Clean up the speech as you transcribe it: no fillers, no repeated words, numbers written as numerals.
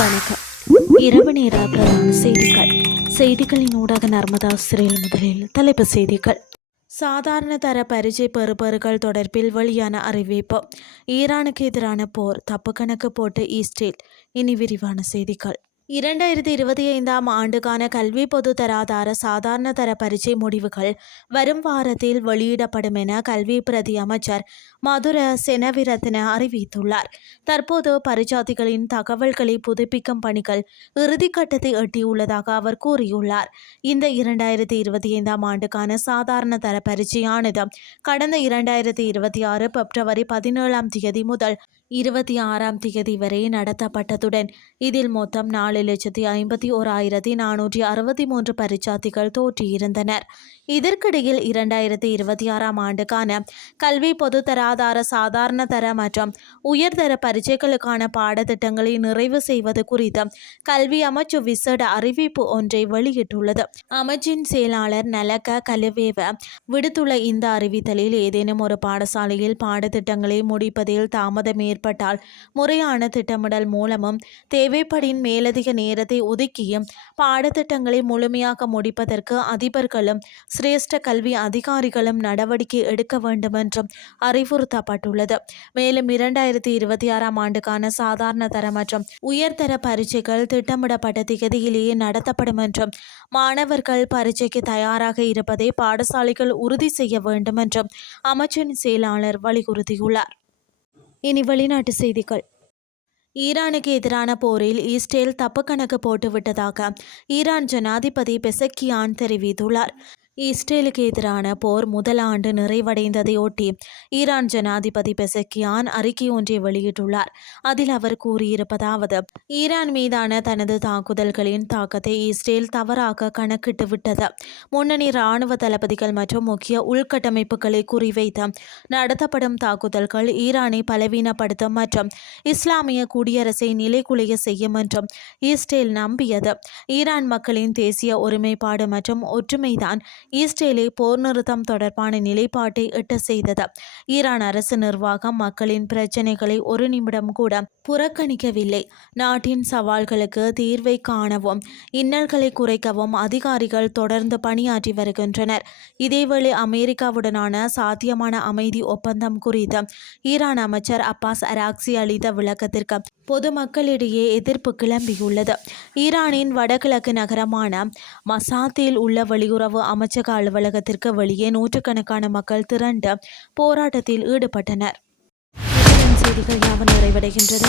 வணக்கம். இரவு நேர பிரதான செய்திகளின் ஊடாக நர்மதா சிறையில். முதலில் தலைப்பு செய்திகள். சாதாரண தர பரீட்சை பெறுபவர்கள் தொடர்பில் வெளியான அறிவிப்பு. ஈரானுக்கு எதிரான போர் தப்பு கணக்கு போட்டு இஸ்ரேல். இனி விரிவான செய்திகள். 2025ஆம் ஆண்டுக்கான கல்வி பொது தராதார சாதாரண தர பரீட்சை முடிவுகள் வரும் வாரத்தில் வெளியிடப்படும் என கல்வி பிரதி அமைச்சர் மதுர செனவிரத்ன அறிவித்துள்ளார். தற்போது பரீட்சார்த்திகளின் தகவல்களை புதுப்பிக்கும் பணிகள் இறுதிக்கட்டத்தை எட்டியுள்ளதாக அவர் கூறியுள்ளார். இந்த 2025ஆம் ஆண்டுக்கான சாதாரண தர பரீட்சையானது கடந்த 2026 பிப்ரவரி 17ஆம் தேதி முதல் 26ஆம் தேதி வரை நடத்தப்பட்டதுடன் இதில் மொத்தம் 4,51,463 பரீட்சார்த்திகள் தோற்றியிருந்தனர். இதற்கிடையில் 2026ஆம் ஆண்டுக்கான கல்வி பொது தராதார சாதாரண தர மற்றும் உயர்தர பரீட்சைகளுக்கான பாடத்திட்டங்களை நிறைவு செய்வது குறித்து கல்வி அமைச்சு விசேட அறிவிப்பு ஒன்றை வெளியிட்டுள்ளது. அமைச்சின் செயலாளர் நலக்க கலுவேவ விடுத்துள்ள இந்த அறிவித்தலில் ஏதேனும் ஒரு பாடசாலையில் பாடத்திட்டங்களை முடிப்பதில் தாமதம் ஏற்பட்டால் முறையான திட்டமிடல் மூலமும் தேவைப்படின் மேலதிக நேரத்தை ஒதுக்கியும் பாடத்திட்டங்களை முழுமையாக முடிப்பதற்கு அதிபர்களும் சிரேஷ்ட கல்வி அதிகாரிகளும் நடவடிக்கை எடுக்க வேண்டும் என்றும் அறிவுறுத்தப்பட்டுள்ளது. மேலும் 2026ஆம் ஆண்டுக்கான சாதாரண தர மற்றும் உயர்தர பரீட்சைகள் திட்டமிடப்பட்ட திகதியிலேயே நடத்தப்படும் என்றும் மாணவர்கள் பரீட்சைக்கு தயாராக இருப்பதை பாடசாலைகள் உறுதி செய்ய வேண்டும் என்றும் அமைச்சின் செயலாளர் வலியுறுத்தியுள்ளார். இனி வெளிநாட்டு செய்திகள். ஈரானுக்கு எதிரான போரில் இஸ்ரேல் தப்பு கணக்கு போட்டுவிட்டதாக ஈரான் ஜனாதிபதி பெசக்கியான் தெரிவித்துள்ளார். இஸ்ரேலுக்கு எதிரான போர் முதல் ஆண்டு நிறைவடைந்ததையொட்டி ஈரான் ஜனாதிபதி பெசக்கியான் அறிக்கை ஒன்றை வெளியிட்டுள்ளார். அதில் அவர் கூறியிருப்பதாவது: ஈரான் மீதான தனது தாக்குதல்களின் தாக்கத்தை இஸ்ரேல் தவறாக கணக்கிட்டு விட்டது. முன்னணி இராணுவ தளபதிகள் மற்றும் முக்கிய உள்கட்டமைப்புகளை குறிவைத்து நடத்தப்படும் தாக்குதல்கள் ஈரானை பலவீனப்படுத்தும் மற்றும் இஸ்லாமிய குடியரசை நிலைகுலைய செய்யும் என்றும் இஸ்ரேல் நம்பியது. ஈரான் மக்களின் தேசிய ஒருமைப்பாடு மற்றும் ஒற்றுமைதான் இஸ்ரேலை போர் நிறுத்தம் தொடர்பான நிலைப்பாட்டை எட்ட செய்தது. ஈரான் அரசு நிர்வாகம் மக்களின் பிரச்சினைகளை ஒரு நிமிடம் கூட புறக்கணிக்கவில்லை. நாட்டின் சவால்களுக்கு தீர்வை காணவும் இன்னல்களை குறைக்கவும் அதிகாரிகள் தொடர்ந்து பணியாற்றி வருகின்றனர். இதேவேளை அமெரிக்காவுடனான சாத்தியமான அமைதி ஒப்பந்தம் குறித்து ஈரான் அமைச்சர் அப்பாஸ் அராக்சி அளித்த விளக்கத்திற்கு பொதுமக்களிடையே எதிர்ப்பு கிளம்பியுள்ளது. ஈரானின் வடகிழக்கு நகரமான மசாத்தில் உள்ள வெளியுறவு அமைச்சக அலுவலகத்திற்கு வெளியே நூற்றுக்கணக்கான மக்கள் திரண்டு போராட்டத்தில் ஈடுபட்டனர். செய்திகள் யாவும் நிறைவடைகின்றது.